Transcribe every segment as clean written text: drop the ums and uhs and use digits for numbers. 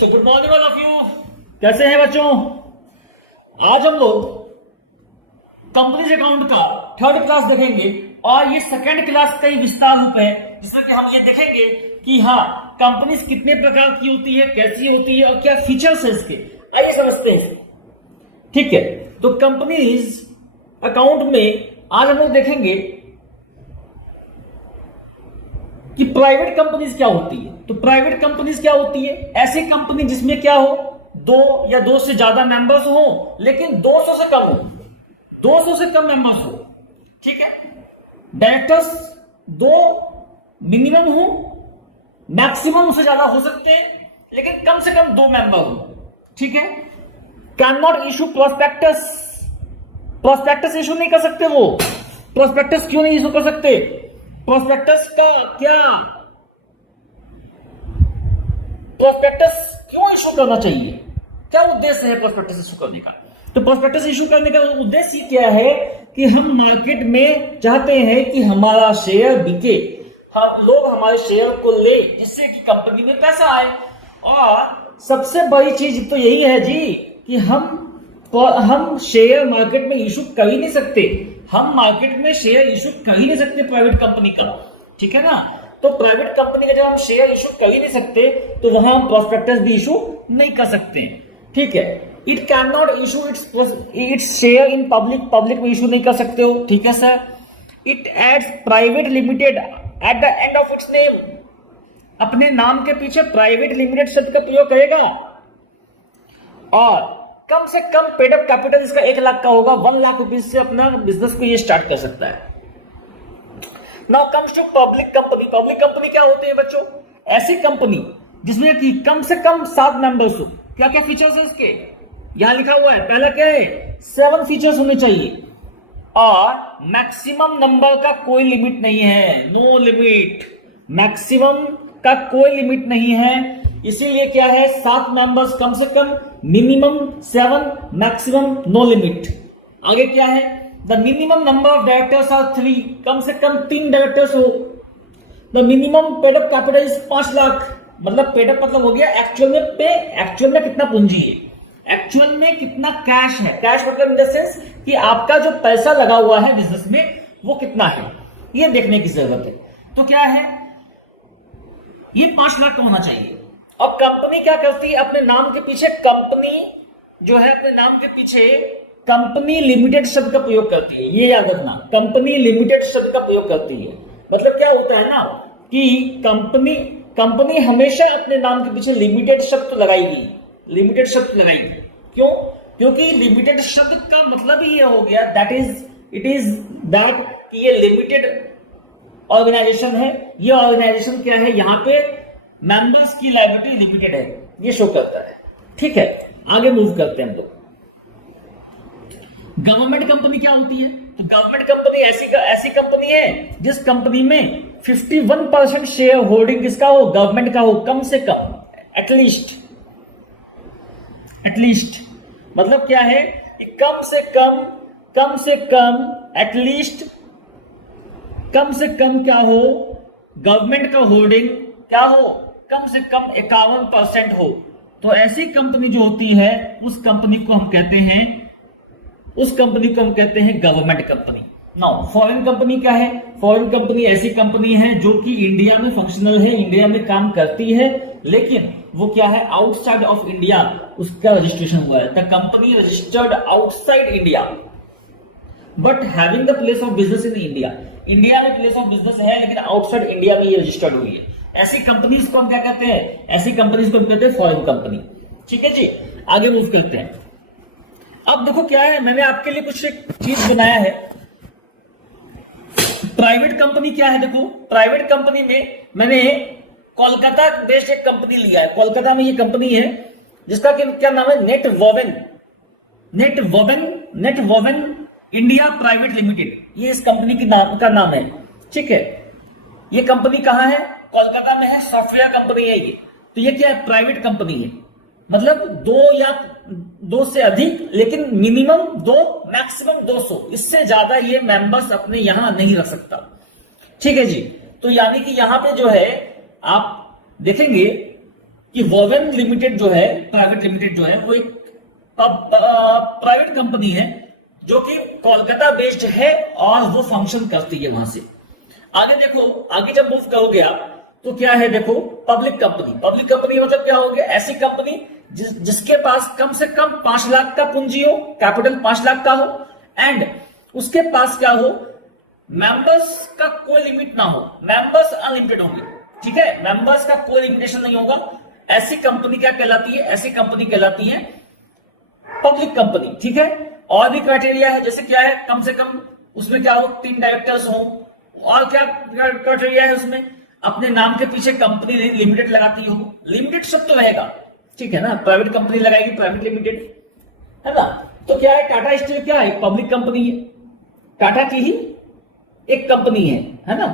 तो good morning all of you. कैसे हैं बच्चों? आज हम लोग कंपनीज अकाउंट का थर्ड क्लास देखेंगे और ये सेकंड क्लास का ही विस्तार रूप है, जिसमें कि हम ये देखेंगे कि हाँ, कंपनीज कितने प्रकार की होती है, कैसी होती है और क्या फीचर्स है इसके। आइए समझते हैं। ठीक है, तो कंपनीज अकाउंट में आज हम लोग देखेंगे कि प्राइवेट कंपनीज क्या होती है। तो प्राइवेट कंपनीज क्या होती है? ऐसी कंपनी जिसमें क्या हो, दो या दो से ज्यादा मेंबर्स हो, लेकिन 200 से कम हो, 200 से कम मेंबर्स हो। ठीक है, डायरेक्टर्स दो मिनिमम हो, मैक्सिमम उससे ज्यादा हो सकते हैं, लेकिन कम से कम 2 मेंबर हो। ठीक है, can not issue prospectus, prospectus issue नहीं कर सकते। वो प्रोस्पेक्टस क्यों नहीं इशू कर सकते? प्रोस्पेक्टस का क्या, प्रोस्पेक्टस क्यों इशू करना चाहिए? क्या उद्देश्य है प्रोस्पेक्टस इशू करने का? तो प्रोस्पेक्टस इशू करने का उद्देश्य क्या है कि हम मार्केट में चाहते हैं कि हमारा शेयर बिके, हम लोग हमारे शेयर को ले, जिससे कि कंपनी में पैसा आए। और सबसे बड़ी चीज तो यही है जी कि हम शेयर मार्केट में इशू कर ही नहीं सकते। हम मार्केट में शेयर इशू कर ही नहीं सकते प्राइवेट कंपनी का। ठीक है ना? तो प्राइवेट कंपनी का जब हम शेयर इशू कर ही नहीं सकते, तो वहां हम प्रोस्पेक्टस भी इशू नहीं कर सकते। ठीक है, it can not issue its share in public, public में इशू नहीं कर सकते हो। ठीक है sir. It adds private limited at the end of its name, अपने नाम के पीछे प्राइवेट लिमिटेड शब्द का प्रयोग करेगा। और कम से कम पेड अप कैपिटल इसका 1 लाख का होगा। 1 लाख रुपीज से अपना बिजनेस को ये स्टार्ट कर सकता है। Now comes to public company. Public company क्या होती है बच्चों? ऐसी कंपनी जिसमें कि कम से कम 7 मेंबर्स हो। क्या क्या फीचर्स है इसके? यहां लिखा हुआ है, पहला क्या है, 7 फीचर्स होने चाहिए। और मैक्सिमम नंबर का कोई लिमिट नहीं है, नो लिमिट, मैक्सिमम का कोई लिमिट नहीं है। इसीलिए क्या है, 7 मेंबर्स कम से कम, मिनिमम 7, मैक्सिमम नो लिमिट। आगे क्या है, the minimum number of directors are 3, कम से कम 3 डायरेक्टर्स हो। The minimum paid up capital is 5 lakh, मतलब पेड अप मतलब हो गया एक्चुअल में पे, एक्चुअल में कितना पूंजी है, एक्चुअल में कितना कैश है। कैश मतलब इन द सेंस कि आपका जो पैसा लगा हुआ है बिजनेस में वो कितना है, ये देखने की जरूरत है। तो क्या है, ये 5 लाख का होना चाहिए। अब कंपनी क्या करती है, अपने नाम के पीछे कंपनी जो है, अपने नाम के पीछे कंपनी लिमिटेड शब्द का प्रयोग करती है। ये याद रखना, कंपनी लिमिटेड शब्द का प्रयोग करती है। मतलब क्या होता है ना कि कंपनी हमेशा अपने नाम के पीछे लिमिटेड शब्द लगाएगी, लिमिटेड शब्द लगाएगी। क्यों? क्योंकि लिमिटेड शब्द का मतलब ही ये हो गया, that is it is that कि ये लिमिटेड ऑर्गेनाइजेशन है। ये ऑर्गेनाइजेशन क्या है, यहाँ पे मेंबर्स की लायबिलिटी लिमिटेड है, ये शो करता है। ठीक है, आगे मूव करते हैं हम लोग। गवर्नमेंट कंपनी क्या होती है? तो गवर्नमेंट कंपनी ऐसी कंपनी है जिस कंपनी में 51% शेयर होल्डिंग किसका हो, गवर्नमेंट का हो, कम से कम, एटलीस्ट मतलब क्या है, कम से कम एटलीस्ट, कम से कम क्या हो, गवर्नमेंट का होल्डिंग क्या हो, कम से कम 51% हो। तो ऐसी कंपनी जो होती है उस कंपनी को हम कहते हैं government company. Now foreign company क्या है? फॉरेन कंपनी ऐसी कंपनी है जो कि इंडिया में फंक्शनल है, इंडिया में काम करती है, लेकिन वो क्या है, आउटसाइड ऑफ इंडिया उसका रजिस्ट्रेशन हुआ है। The company registered outside India but having the place of business in India. India में प्लेस ऑफ बिजनेस है, लेकिन आउटसाइड इंडिया में ये रजिस्टर्ड हुई है। ऐसी कंपनीज को हम क्या कहते हैं? ऐसी कंपनीज को हम कहते हैं फॉरेन कंपनी। ठीक है जी, आगे मूव करते हैं। अब देखो क्या है, मैंने आपके लिए कुछ एक चीज बनाया है। प्राइवेट कंपनी क्या है? देखो, प्राइवेट कंपनी में मैंने कोलकाता बेस्ड एक कंपनी लिया है। कोलकाता में ये कंपनी है जिसका क्या नाम है, नेटवोवेन इंडिया प्राइवेट लिमिटेड, ये इस कंपनी का नाम है। ठीक है, ये कंपनी कहां है? कोलकाता में है, सॉफ्टवेयर कंपनी है ये। तो ये क्या है, प्राइवेट कंपनी है, मतलब 2 या 2 से अधिक, लेकिन मिनिमम 2, मैक्सिमम 200, इससे ज्यादा ये मेंबर्स अपने यहां नहीं रख सकता। ठीक है जी, तो यानी कि यहां पे जो है आप देखेंगे कि वोवेन लिमिटेड जो है, प्राइवेट लिमिटेड जो है, वो एक प्राइवेट कंपनी है जो कि कोलकाता बेस्ड है और वो फंक्शन करती है वहां से। आगे देखो, आगे जब मूव करोगे आप तो क्या है, देखो पब्लिक कंपनी। पब्लिक कंपनी मतलब क्या हो गया, ऐसी कंपनी जिसके पास कम से कम 5 लाख का पूंजी हो, कैपिटल 5 लाख का हो, एंड उसके पास क्या हो, मेंबर्स का कोई लिमिट ना हो, मेंबर्स अनलिमिटेड होंगे, ठीक है, मेंबर्स का कोई लिमिटेशन नहीं होगा। ऐसी कंपनी क्या कहलाती है, ऐसी कंपनी कहलाती है पब्लिक कंपनी, ठीक है। और भी क्राइटेरिया है, जैसे क्या है, कम से कम उसमें क्या हो, 3 डायरेक्टर्स हो, और क्या क्राइटेरिया है उसमें, अपने नाम के पीछे कंपनी लिमिटेड लगाती हो, लिमिटेड सब तो रहेगा, ठीक है ना, प्राइवेट कंपनी लगाएगी प्राइवेट लिमिटेड, है ना। तो क्या है, टाटा स्टील क्या है, पब्लिक कंपनी है, टाटा की ही एक कंपनी है ना।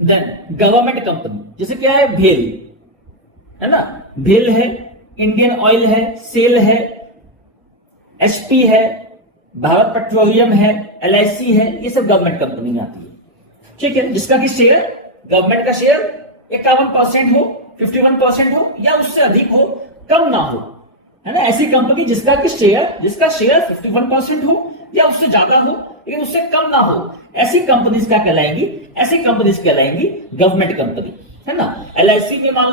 देन गवर्नमेंट कंपनी, जैसे क्या है, भेल है ना, भेल है, इंडियन ऑयल है, सेल है, एचपी है, भारत पेट्रोलियम है, एलआईसी है, ये सब गवर्नमेंट कंपनी आती है, ठीक है, जिसका कि शेयर, गवर्नमेंट का शेयर 51% हो, 51% हो या उससे अधिक हो, कम ना हो, है ना। ऐसी कंपनी जिसका शेयर 51% हो या उससे ज्यादा हो लेकिन उससे कम ना हो, ऐसी कंपनीज क्या कहलाएंगी, ऐसी कंपनीज कहलाएंगी गवर्नमेंट कंपनी, है ना। एलआईसी में मान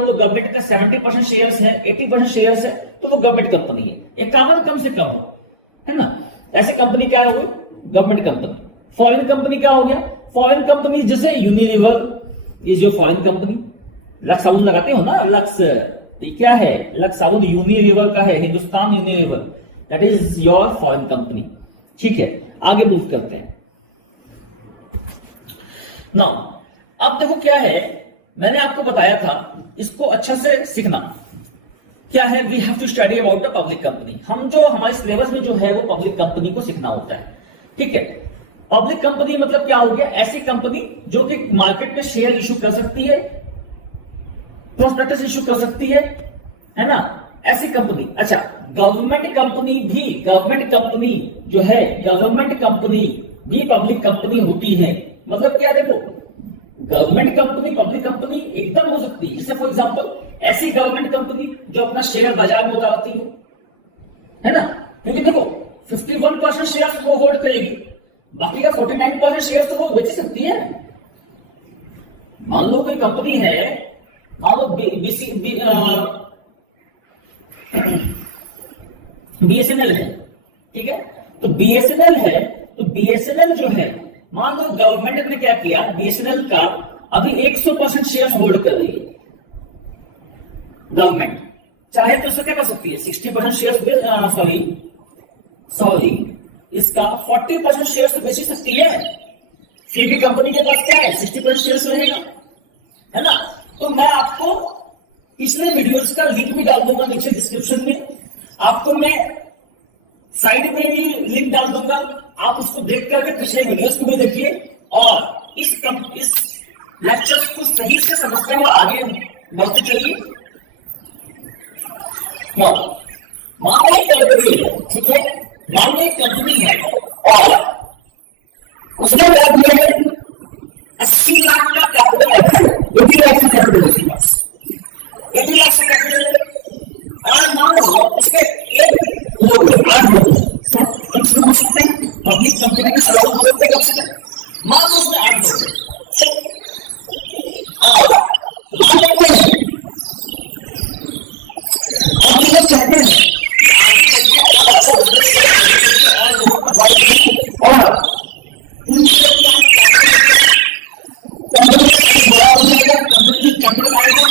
लो गवर्नमेंट का 70% शेयर्स है, 80% शेयर्स है, तो वो गवर्नमेंट कंपनी है, 51 कम से कम हो, है ना। ऐसी कंपनी क्या हो गई, गवर्नमेंट कंपनी। फॉरेन कंपनी क्या हो गया, फॉरेन कंपनी जैसे यूनिलीवर, ये जो फॉरेन कंपनी, लक्स साबुन लगाते हो ना, लक्स, क्या है, लक्स साबुन यूनिलीवर का है, Hindustan Unilever, that is your foreign company, ठीक है। आगे मूव करते हैं। नाउ अब देखो क्या है, मैंने आपको बताया था, इसको अच्छा से सीखना क्या है, we have to study about the public company. हम जो हमारे सिलेबस में जो है वो पब्लिक कंपनी को सीखना होता है, ठीक है। पब्लिक कंपनी मतलब क्या हो गया, ऐसी कंपनी जो कि मार्केट में शेयर इशू कर सकती है, प्रोस्पेक्टस इशू कर सकती है ना, ऐसी कंपनी। अच्छा, गवर्नमेंट कंपनी भी पब्लिक कंपनी होती है, मतलब क्या, देखो गवर्नमेंट कंपनी पब्लिक कंपनी एकदम हो सकती है। जैसे फॉर एग्जांपल ऐसी गवर्नमेंट कंपनी जो अपना शेयर बाजार में उतारती है ना, क्योंकि देखो 51% शेयर वो होल्ड करेगी, बाकी का 49% शेयर तो वो बेच सकती है। मान लो कोई कंपनी है, मान लो बीएसएनएल है, ठीक है, तो बीएसएनएल है, तो बीएसएनएल जो है, मान लो गवर्नमेंट ने क्या किया, बीएसएनएल का अभी 100% शेयर होल्ड कर रही है गवर्नमेंट, चाहे तो उससे क्या कर सकती है, 60% शेयर, सॉरी इसका 40% शेयर तो बेच ही सकती है, फिर भी कंपनी के पास क्या है, 60% शेयर रहेगा, है ना। तो मैं आपको पिछले वीडियोस का लिंक भी डाल दूंगा नीचे डिस्क्रिप्शन में, आपको मैं साइड में भी लिंक डाल दूंगा, आप उसको देख करके पिछले वीडियोस को भी देखिए और इस लेक्चर को सही से समझते हुए आगे बढ़ते चलिए। मान लो कंपनी है, ठीक है, मान लो कंपनी है और उसने क्या दिया है, 80 लाख का कैपिटल, 80 लाख का कैपिटल उसके पास, 80 लाख का कैपिटल, और मान लो उसके एक लोग हो सकते हैं, पब्लिक कंपनी के सलाह हो सकते हैं, कम से कम मान लो उसने 8 लोग, और हम लोग चाहते हैं और उनके कंपनी बड़ा हो जाएगा, कंपनी कैपिटल आएगा,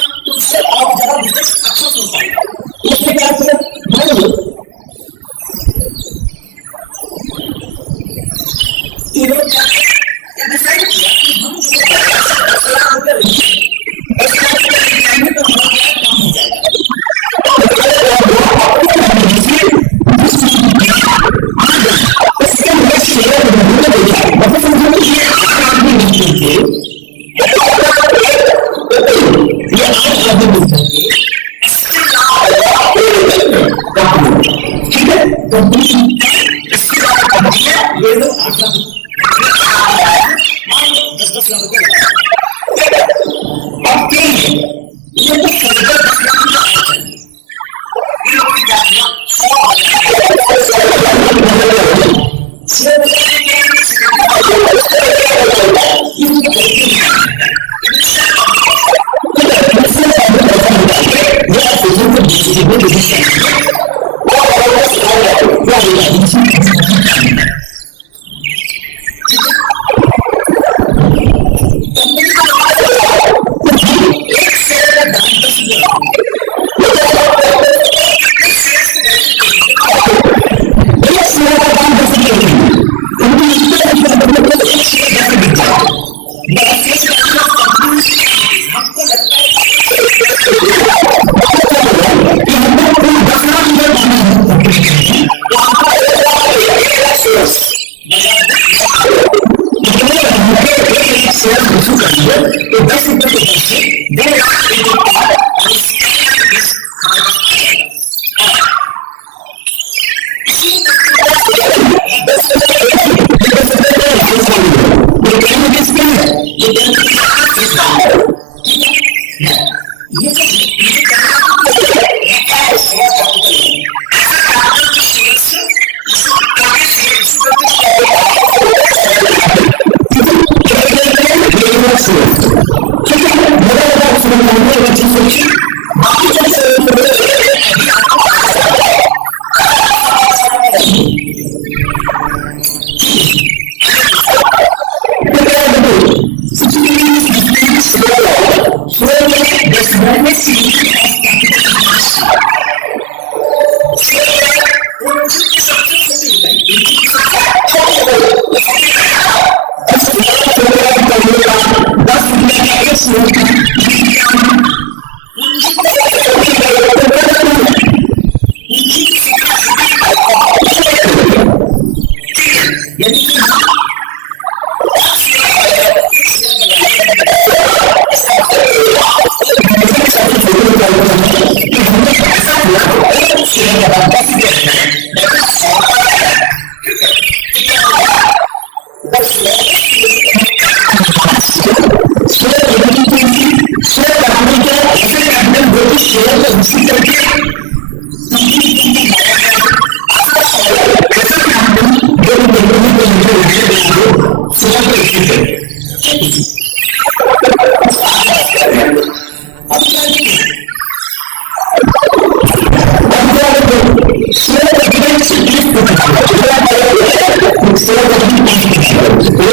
तो 10 रुपए के दर से 1.5 लाख एक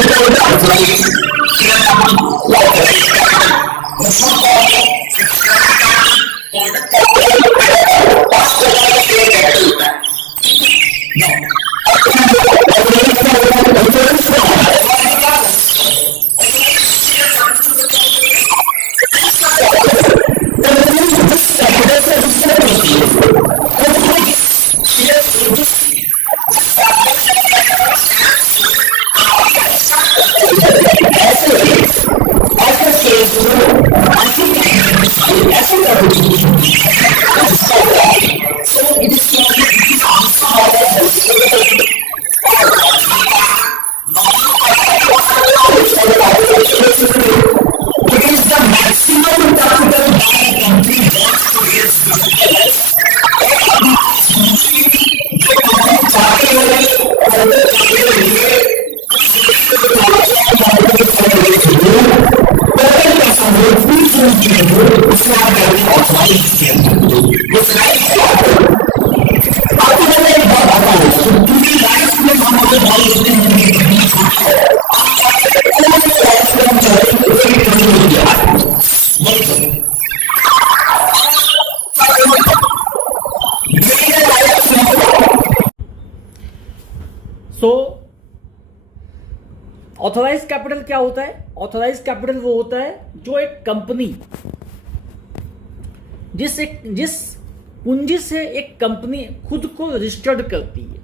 और सो ऑथोराइज कैपिटल क्या होता है? ऑथोराइज कैपिटल वो होता है जो एक कंपनी जिस पूंजी से एक कंपनी खुद को रजिस्टर्ड करती है।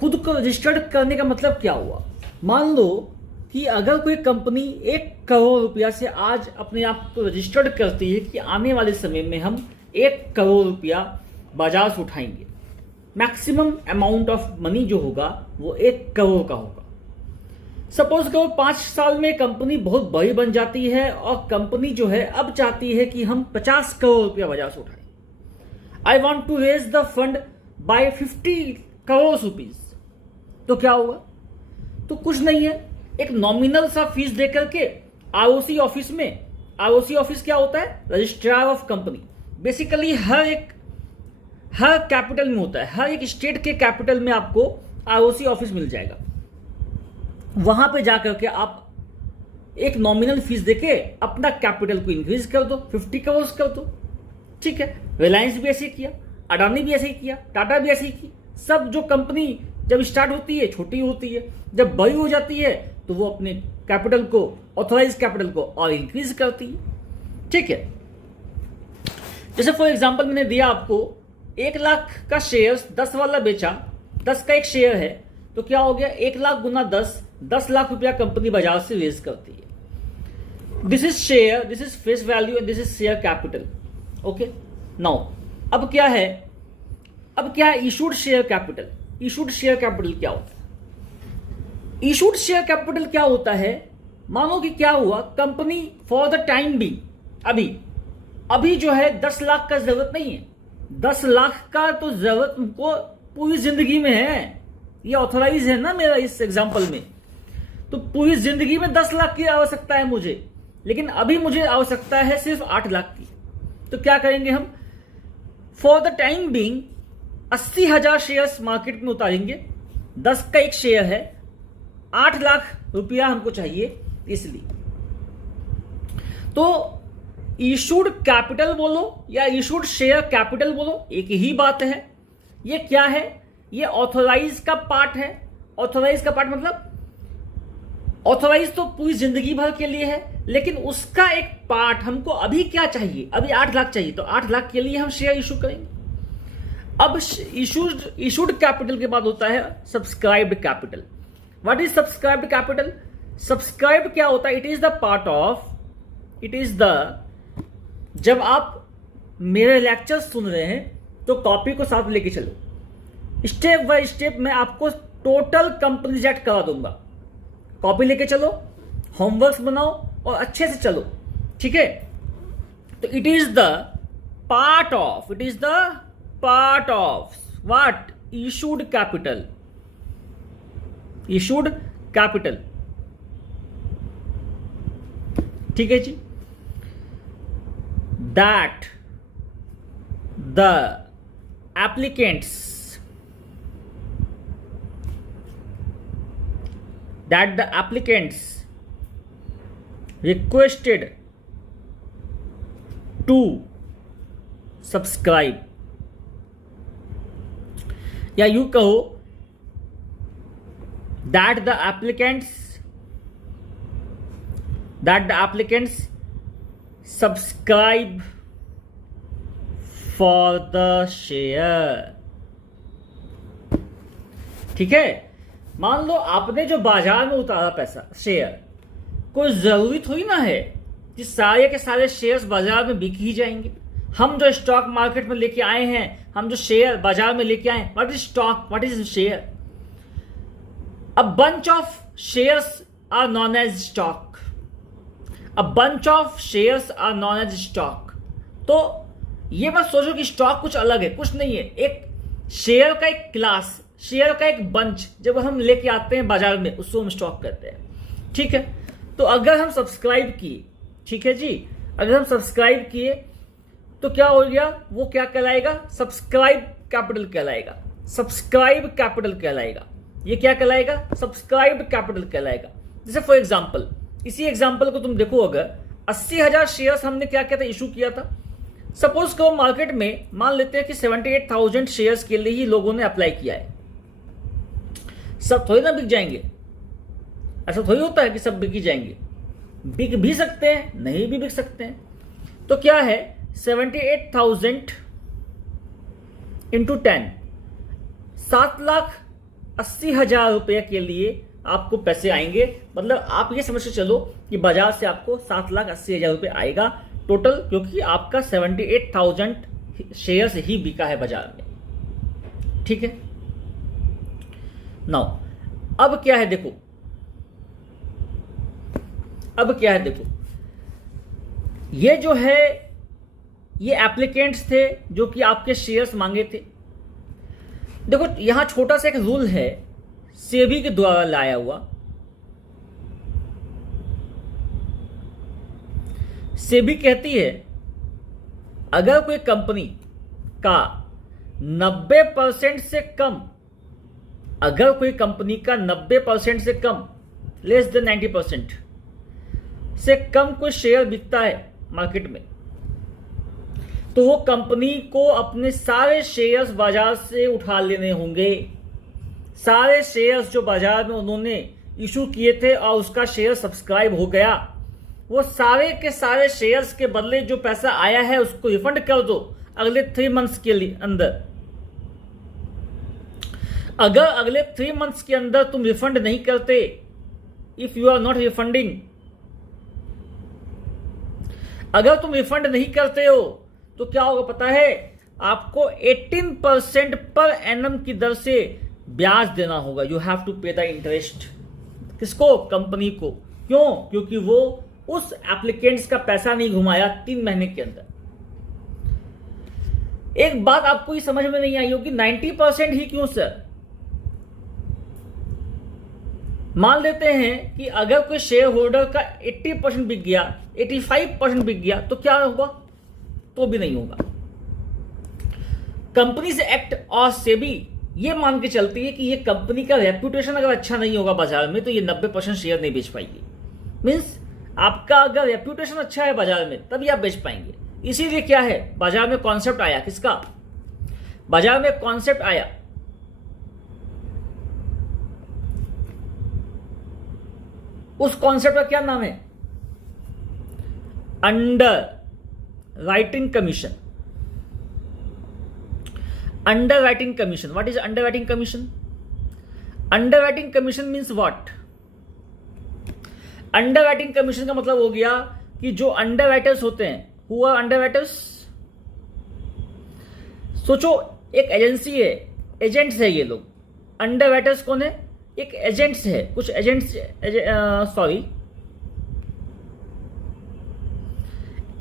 खुद को रजिस्टर्ड करने का मतलब क्या हुआ? मान लो कि अगर कोई कंपनी 1 करोड़ रुपया से आज अपने आप को रजिस्टर्ड करती है कि आने वाले समय में हम 1 करोड़ रुपया बाजार से उठाएंगे, मैक्सिमम अमाउंट ऑफ मनी जो होगा वो 1 करोड़ का होगा। सपोज करो 5 साल में कंपनी बहुत बड़ी बन जाती है और कंपनी जो है अब चाहती है कि हम 50 करोड़ रुपया बाजार से उठाएं। I want to raise the fund by 50 crore rupees. तो क्या होगा? तो कुछ नहीं है, एक नॉमिनल सा फीस दे करके आरओसी ऑफिस में, आरओसी ऑफिस क्या होता है? Registrar of company. Basically her capital में होता है, हर एक स्टेट के कैपिटल में आपको आरओसी ऑफिस मिल जाएगा। वहां पे जाकर के आप एक नॉमिनल फीस देके अपना कैपिटल को इंक्रीज कर दो, 50 करोड़ कर दो। ठीक है, रिलायंस भी ऐसे किया, अडानी भी ऐसे ही किया, टाटा भी ऐसे ही की। सब जो कंपनी जब स्टार्ट होती है छोटी होती है, जब बड़ी हो जाती है तो वो अपने कैपिटल को, ऑथोराइज कैपिटल को और इंक्रीज करती है। ठीक है, जैसे फॉर एग्जांपल मैंने दिया आपको 1 लाख का शेयर 10 वाला बेचा, 10 का एक शेयर है, तो क्या हो गया? 1 लाख गुना 10 लाख रुपया कंपनी बाजार से रेज करती है। This is share, this is face value and this is share capital. Okay, now अब क्या है, issued share capital. Issued share capital क्या होता है? इशूड शेयर कैपिटल क्या होता है? मानो कि क्या हुआ, company for the time be, अभी जो है 10 लाख का जरूरत नहीं है. 10 लाख का तो जरूरत हमको पूरी जिंदगी में है. ये ऑथराइज है ना मेरा इस एग्जांपल में, तो पूरी जिंदगी में 10 लाख की आवश्यकता है मुझे, लेकिन अभी मुझे आवश्यकता है सिर्फ 8 लाख की. तो क्या करेंगे हम, for the time being 80,000 shares market में उतारेंगे. 10 का एक शेयर है, 8 लाख रुपया हमको चाहिए, इसलिए. तो इशूड कैपिटल बोलो या इशूड शेयर कैपिटल बोलो, एक ही बात है. ये क्या है, ये ऑथोराइज का पार्ट है. ऑथोराइज का पार्ट मतलब ऑथोराइज तो पूरी जिंदगी भर के लिए है, लेकिन उसका एक पार्ट हमको अभी क्या चाहिए, अभी 8 लाख चाहिए, तो 8 लाख के लिए हम शेयर इशू करेंगे. अब इशूड कैपिटल के बाद होता है subscribed capital. What is subscribed capital? Subscribed क्या होता है? It is the part of, it is the, जब आप मेरे लेक्चर सुन रहे हैं तो कॉपी को साथ लेके चलो, स्टेप बाय स्टेप मैं आपको टोटल कंपनी जेट करा दूंगा. कॉपी लेके चलो, होमवर्क बनाओ और अच्छे से चलो, ठीक है. तो it is the part of, it is the part of what? Issued capital. Issued capital, ठीक है जी. That the applicants, requested to subscribe, या यूं कहो that the applicants subscribe for the share. ठीक है. मान लो आपने जो बाजार में उतारा पैसा, शेयर, कोई जरूरी थोड़ी ना है कि सारे के सारे शेयर्स बाजार में बिक ही जाएंगे. हम जो स्टॉक मार्केट में लेके आए हैं, हम जो शेयर बाजार में लेके आए, what is stock, what is share? A bunch of shares are known as stock. A bunch of shares are known as stock. तो ये मत सोचो कि स्टॉक कुछ अलग है, कुछ नहीं है. एक शेयर का एक क्लास, शेयर का एक बंच जब हम लेके आते हैं बाजार में, उसको हम स्टॉक कहते हैं, ठीक है. तो अगर हम सब्सक्राइब किए, ठीक है जी, अगर हम सब्सक्राइब किए तो क्या हो गया, वो क्या कहलाएगा? सब्सक्राइब कैपिटल कहलाएगा. सब्सक्राइब कैपिटल कहलाएगा. ये क्या कहलाएगा? सब्सक्राइब कैपिटल कहलाएगा. जैसे फॉर एग्जाम्पल, इसी एग्जाम्पल को तुम देखो, अगर 80,000 शेयर्स हमने क्या किया था, इशू किया था. सपोज को मार्केट में मान लेते हैं कि 78,000 शेयर्स के लिए ही लोगों ने अप्लाई किया है. सब थोड़ी ना बिक जाएंगे, ऐसा थोड़ी होता है कि सब बिक ही जाएंगे. बिक भी सकते हैं, नहीं भी बिक सकते हैं. तो क्या है, 78,000 इंटू 10, 7,80,000 रुपये के लिए आपको पैसे आएंगे. मतलब आप ये समझ के चलो कि बाजार से आपको 7,80,000 रुपये आएगा टोटल, क्योंकि आपका 78,000 शेयर्स ही बिका है बाजार में, ठीक है. नाउ अब क्या है देखो, ये जो है, ये एप्लीकेंट्स थे जो कि आपके शेयर्स मांगे थे. देखो यहां छोटा सा एक रूल है, सेबी के द्वारा लाया हुआ. सेबी कहती है अगर कोई कंपनी का 90% से कम, अगर कोई कंपनी का 90% से कम, लेस देन 90% से कम कोई शेयर बिकता है मार्केट में, तो वो कंपनी को अपने सारे शेयर्स बाजार से उठा लेने होंगे. सारे शेयर्स जो बाजार में उन्होंने इशू किए थे और उसका शेयर सब्सक्राइब हो गया, वो सारे के सारे शेयर्स के बदले जो पैसा आया है उसको रिफंड कर दो अगले 3 मंथ्स के लिए अंदर. अगर अगले 3 मंथ्स के अंदर तुम रिफंड नहीं करते, if you are not refunding, अगर तुम रिफंड नहीं करते हो तो क्या होगा पता है, आपको 18% पर एनम की दर से ब्याज देना होगा। यू हैव टू पे द इंटरेस्ट। किसको? कंपनी को। क्यों? क्योंकि वो उस एप्लीकेंट्स का पैसा नहीं घुमाया 3 महीने के अंदर। एक बात आपको ये समझ में नहीं आई होगी, 90% ही क्यों सर? मान लेते हैं कि अगर कोई शेयर होल्डर का 80% बिक गया, 85% बिक गया, तो क्या होगा? तो भी नहीं होगा। कंपनीज एक्ट और सेबी ये मान के चलती है कि ये कंपनी का रेपुटेशन अगर अच्छा नहीं होगा बाजार में तो ये 90% शेयर नहीं बेच पाएगी। मींस आपका अगर रेपुटेशन अच्छा है बाजार में तभी आप बेच पाएंगे। इसीलिए क्या है, बाजार में कॉन्सेप्ट आया। किसका? बाजार में कॉन्सेप्ट आया, उस कॉन्सेप्ट का क्या नाम है? Under writing commission. Underwriting commission. What is underwriting commission? Underwriting commission means what? Underwriting commission का मतलब हो गया कि जो अंडरराइटर्स होते हैं, हु आर अंडरराइटर्स? सोचो एक एजेंसी है, एजेंट्स है ये लोग। अंडरराइटर्स कौन है? एक एजेंट्स है, कुछ एजेंट्स,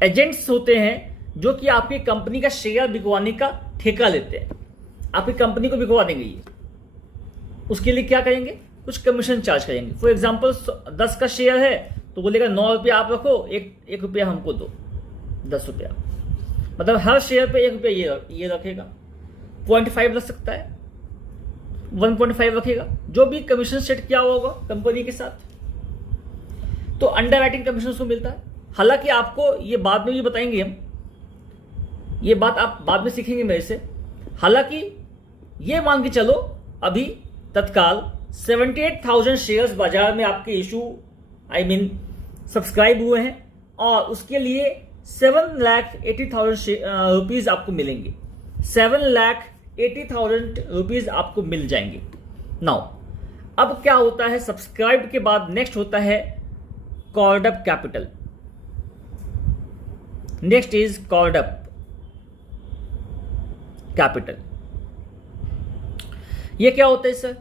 एजेंट्स होते हैं जो कि आपकी कंपनी का शेयर बिकवाने का ठेका लेते हैं। आपकी कंपनी को बिकवा देंगे ये, उसके लिए क्या करेंगे? कुछ कमीशन चार्ज करेंगे। फॉर एग्जांपल 10 का शेयर है तो बोलेगा 9 रुपया आप रखो, एक रुपया हमको दो, 10 रुपया। मतलब हर शेयर पे 1 रुपया ये रखेगा। 0.5 रख सकता है, 1.5 रखेगा, जो भी कमीशन सेट किया हुआ होगा कंपनी के साथ। तो अंडरराइटिंग कमीशन उसको मिलता है। हालांकि आपको ये बाद में भी बताएंगे हम, ये बात आप बाद में सीखेंगे मेरे से। हालांकि ये मान के चलो अभी तत्काल 78,000 शेयर्स बाजार में आपके इशू सब्सक्राइब हुए हैं और उसके लिए 7,80,000 रुपीज आपको मिलेंगे। 7,80,000 रुपीज आपको मिल जाएंगे। नाउ अब क्या होता है, सब्सक्राइब के बाद नेक्स्ट होता है called up capital. Next is called up capital. ये क्या होता है सर?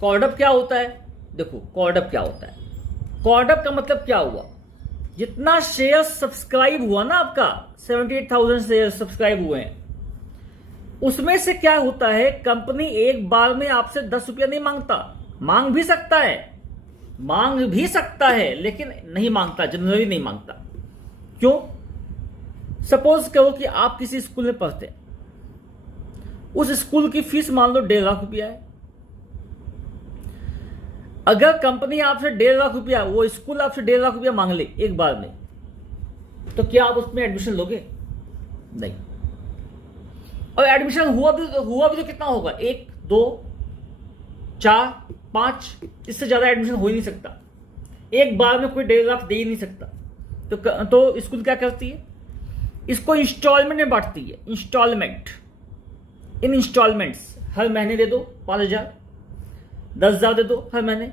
कॉल्ड अप क्या होता है? देखो कॉल्ड अप क्या होता है। कॉल्ड अप का मतलब क्या हुआ, जितना शेयर सब्सक्राइब हुआ ना, आपका 78,000 शेयर सब्सक्राइब हुए हैं, उसमें से क्या होता है, कंपनी एक बार में आपसे 10 रुपया नहीं मांगता। मांग भी सकता है लेकिन नहीं मांगता, जनरली नहीं मांगता। क्यों? सपोज करो कि आप किसी स्कूल में पढ़ते हैं, उस स्कूल की फीस मान लो 1.5 लाख रुपया है। अगर कंपनी आपसे 1.5 लाख रुपया, वो स्कूल आपसे 1.5 लाख रुपया मांग ले एक बार में, तो क्या आप उसमें एडमिशन लोगे? नहीं। और एडमिशन हुआ भी तो कितना होगा? 1, 2, 4, 5, इससे ज्यादा एडमिशन हो ही नहीं सकता। एक बार में कोई 1.5 लाख दे ही नहीं सकता। तो स्कूल क्या करती है, इसको इंस्टॉलमेंट में बांटती है। इंस्टॉलमेंट, इन इंस्टॉलमेंट्स, हर महीने दे दो 5,000, 10,000 दे दो हर महीने।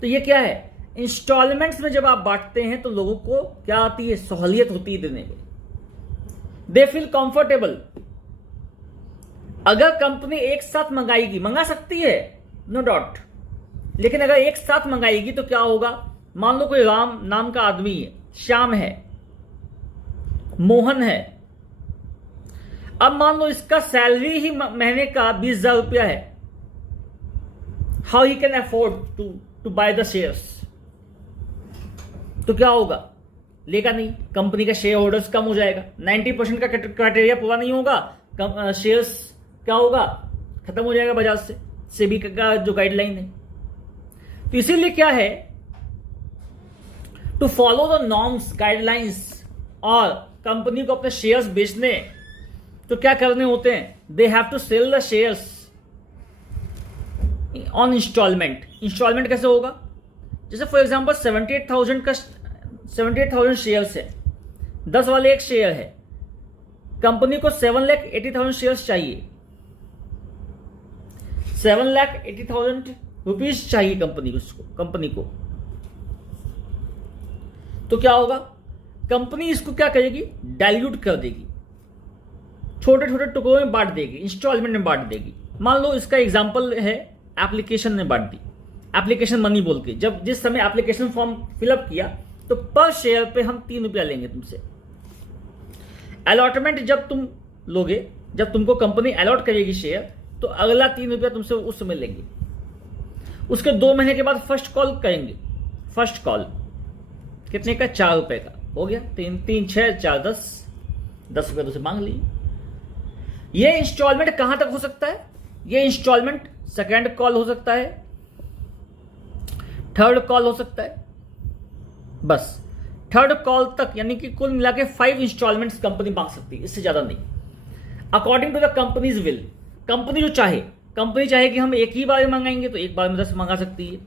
तो ये क्या है, इंस्टॉलमेंट्स में जब आप बांटते हैं तो लोगों को क्या आती है, सहूलियत होती है देने में। They feel comfortable. अगर कंपनी एक साथ मंगाएगी, मंगा सकती है नो डाउट, लेकिन अगर एक साथ मंगाएगी तो क्या होगा, मान लो कोई राम नाम का आदमी है, श्याम है, मोहन है। अब मान लो इसका सैलरी ही महीने का 20,000 रुपया है। How he can afford to buy the shares? तो क्या होगा, लेगा नहीं। कंपनी का शेयर होल्डर्स कम हो जाएगा, 90% का क्राइटेरिया पूरा नहीं होगा, शेयर्स क्या होगा, खत्म हो जाएगा बाजार से, सेबी का जो गाइडलाइन है। तो इसीलिए क्या है, to follow the norms, guidelines, और कंपनी को अपने शेयर्स बेचने तो क्या करने होते हैं, they have to sell the shares on instalment. Instalment कैसे होगा, जैसे फॉर एग्जांपल 78,000 शेयर्स है, 10 वाले एक शेयर है, कंपनी को 7,80,000 शेयर्स चाहिए, 7,80,000 रुपीज चाहिए कंपनी को। तो क्या होगा, कंपनी इसको क्या करेगी, डाइल्यूट कर देगी, छोटे छोटे टुकड़ों में बांट देगी, इंस्टॉलमेंट में बांट देगी। मान लो इसका एग्जांपल है एप्लीकेशन ने बांट दी, एप्लीकेशन मनी बोल के। जब जिस समय एप्लीकेशन फॉर्म फिलअप किया तो पर शेयर पे हम 3 रुपया लेंगे तुमसे। अलॉटमेंट जब तुम लोगे, जब तुमको कंपनी अलॉट करेगी शेयर, तो अगला 3 रुपया तुमसे उस समय लेंगे। उसके 2 महीने के बाद फर्स्ट कॉल करेंगे। फर्स्ट कॉल कितने का, 4 रुपए का। हो गया 3 3 6 4 10 रुपये तुमसे मांग लिए। ये इंस्टॉलमेंट कहां तक हो सकता है, ये इंस्टॉलमेंट सेकेंड कॉल हो सकता है, थर्ड कॉल हो सकता है, बस थर्ड कॉल तक, यानी कि कुल मिला के 5 इंस्टॉलमेंट्स कंपनी मांग सकती है, इससे ज्यादा नहीं, according to the company's will. Company जो चाहे, कंपनी चाहे कि हम एक ही बार में मंगाएंगे तो एक बार में 10 मंगा सकती है,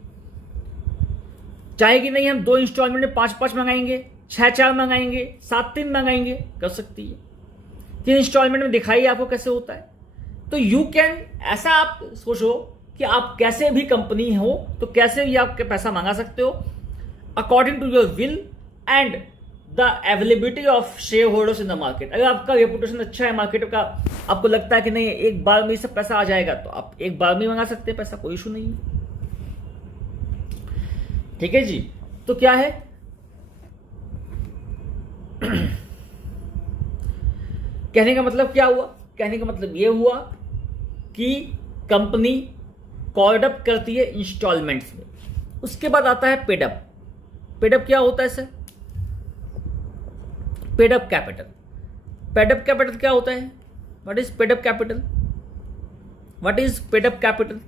चाहे कि नहीं हम 2 इंस्टॉलमेंट में 5-5 मंगाएंगे, 6-4 मंगाएंगे, 7-3 मंगाएंगे, कर सकती है। 3 इंस्टॉलमेंट में दिखाइए आपको कैसे होता है। तो यू कैन, ऐसा आप सोचो कि आप कैसे भी कंपनी हो तो कैसे भी आप पैसा मंगा सकते हो, according to your will and the availability of shareholders in the market. अगर आपका रेपुटेशन अच्छा है मार्केट का, आपको लगता है कि नहीं एक बार में सब पैसा आ जाएगा, तो आप एक बार में मंगा सकते हैं पैसा, कोई इशू नहीं है। ठीक है जी। तो क्या है, कहने का मतलब क्या हुआ, कहने का मतलब यह हुआ कि कंपनी कॉल्ड अप करती है इंस्टॉलमेंट्स में। उसके बाद आता है पेडअप। पेडअप क्या होता है sir, paid up capital. Paid up capital क्या होता है, what is paid up capital, what is paid up capital.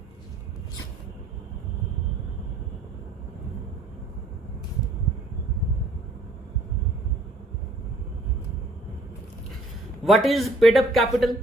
What is paid up capital?